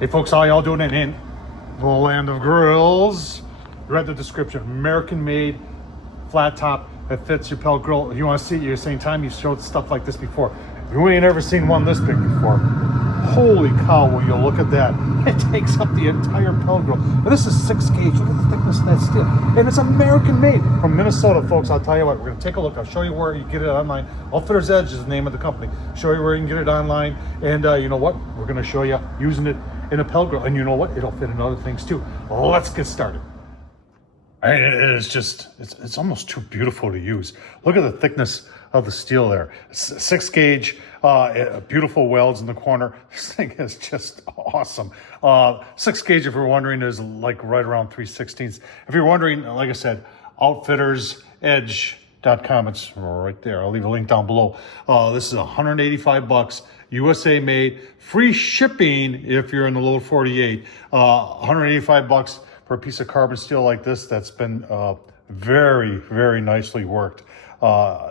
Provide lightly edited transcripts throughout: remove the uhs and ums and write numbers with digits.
Hey folks, how y'all doing in the land of grills? Read the description, American made flat top that fits your pellet grill. If you want to see it, you're saying time, you've showed stuff like this before. You ain't ever seen one this big before. Holy cow, will you look at that. It takes up the entire pellet grill. Now, this is 6 gauge, look at the thickness of that steel. And it's American made from Minnesota, folks. I'll tell you what, we're gonna take a look. I'll show you where you get it online. Outfitter's Edge is the name of the company. Show you where you can get it online. And you know what? We're gonna show you using it in a pellet grill. And you know what? It'll fit in other things too. Let's get started. It is just, it's almost too beautiful to use. Look at the thickness of the steel there. It's 6 gauge, beautiful welds in the corner. This thing is just awesome. 6 gauge, if you're wondering, is like right around 3/16. If you're wondering, like I said, outfittersedge.com. It's right there. I'll leave a link down below. This is $185, USA made, free shipping if you're in the lower 48. $185 for a piece of carbon steel like this that's been very, very nicely worked.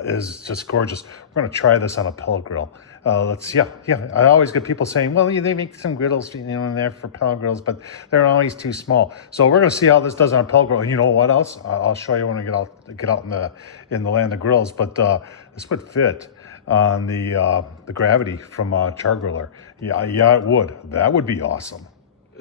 Is just gorgeous. We're going to try this on a pellet grill. Yeah. I always get people saying, well, they make some griddles, in there for pellet grills, but they're always too small. So we're going to see how this does on a pellet grill. And you know what else? I'll show you when we get out in the land of grills. But this would fit on the Gravity from Char Griller. Yeah, it would. That would be awesome.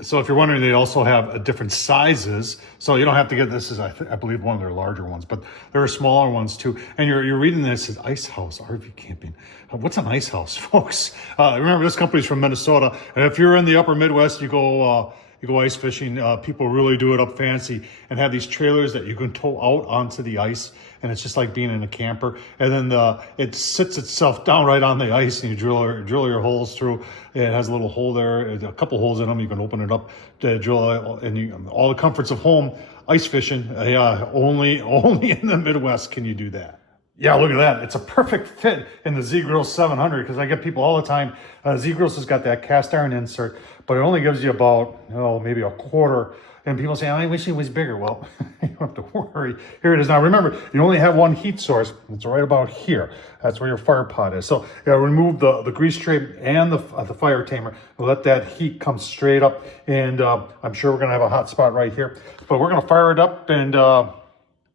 So if you're wondering, they also have different sizes. So you don't have to get this as, I believe, one of their larger ones, but there are smaller ones too. And you're reading this as Ice House RV Camping. What's an ice house, folks? Remember, this company's from Minnesota. And if you're in the upper Midwest, you go ice fishing. People really do it up fancy and have these trailers that you can tow out onto the ice. And it's just like being in a camper. And then it sits itself down right on the ice, and you drill your holes through. It has a little hole there, a couple holes in them. You can open it up to drill, and all the comforts of home ice fishing. Only in the Midwest can you do that. Yeah, look at that. It's a perfect fit in the Z-Grill 700, because I get people all the time. Z-Grills has got that cast iron insert, but it only gives you about, maybe a quarter. And people say, I wish it was bigger. Well, you don't have to worry. Here it is. Now, remember, you only have one heat source. It's right about here. That's where your fire pot is. So remove the grease tray and the fire tamer. Let that heat come straight up. And I'm sure we're going to have a hot spot right here. But we're going to fire it up and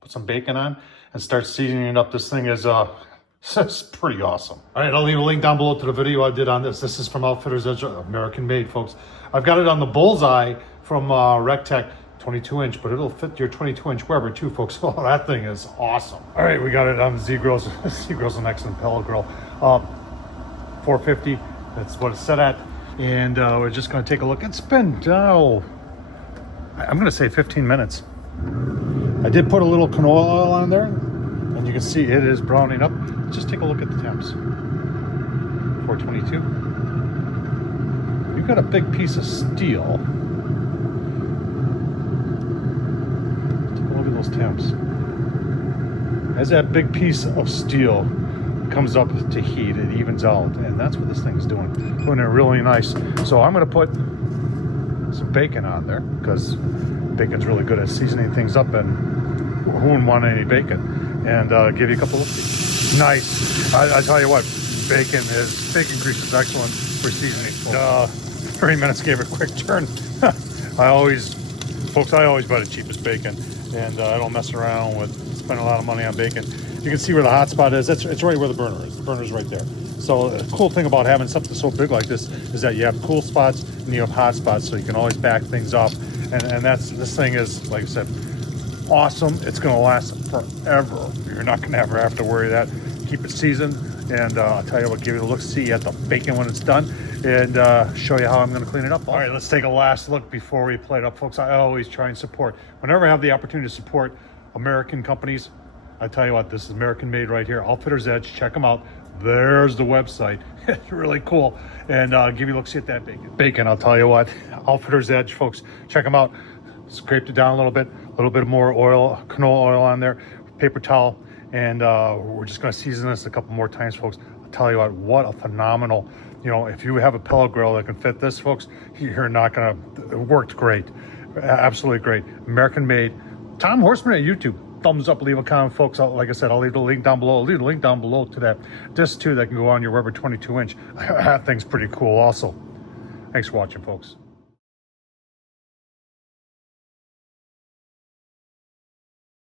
put some bacon on and start seasoning it up. This thing is it's pretty awesome. All right, I'll leave a link down below to the video I did on this. This is from Outfitter's Edge, American made, folks. I've got it on the Bullseye from RecTech 22-inch, but it'll fit your 22-inch Weber too, folks. Oh, that thing is awesome. All right, we got it on the Z-Grills. Z-Grills an excellent pellet grill. 450, that's what it's set at. And we're just gonna take a look. It's been, I'm gonna say 15 minutes. I did put a little canola oil on there, and you can see it is browning up. Just take a look at the temps. 422. You've got a big piece of steel. Look at those temps. As that big piece of steel comes up to heat, it evens out, and that's what this thing's doing. Doing it really nice. So I'm going to put some bacon on there, because bacon's really good at seasoning things up, and who wouldn't want any bacon? And give you a couple of nice. I tell you what, bacon grease is excellent for seasoning. 30 minutes gave it a quick turn. I always buy the cheapest bacon, and I don't mess around with spending a lot of money on bacon. You can see where the hot spot is. It's right where the burner is. The burner's right there. So the cool thing about having something so big like this is that you have cool spots and you have hot spots, so you can always back things off. And this thing is, like I said, awesome. It's going to last forever. You're not going to ever have to worry that. Keep it seasoned, and I'll tell you what, give you a look-see at the bacon when it's done, and show you how I'm going to clean it up. All right, let's take a last look before we plate up, folks. I always try and support, whenever I have the opportunity to support American companies, I tell you what, this is American made right here. Outfitter's Edge, check them out. There's the website. It's really cool. And give you a look-see at that bacon. I'll tell you what, Outfitter's Edge, folks, check them out. Scraped it down a little bit more oil, canola oil on there, paper towel, and we're just going to season this a couple more times, folks. I'll tell you what a phenomenal, if you have a pellet grill that can fit this, folks, you're not going to, it worked great. Absolutely great. American made. Tom Horseman at YouTube. Thumbs up, leave a comment, folks. Like I said, I'll leave the link down below. I'll leave the link down below to that disc too that can go on your Weber 22-inch. That thing's pretty cool also. Thanks for watching, folks.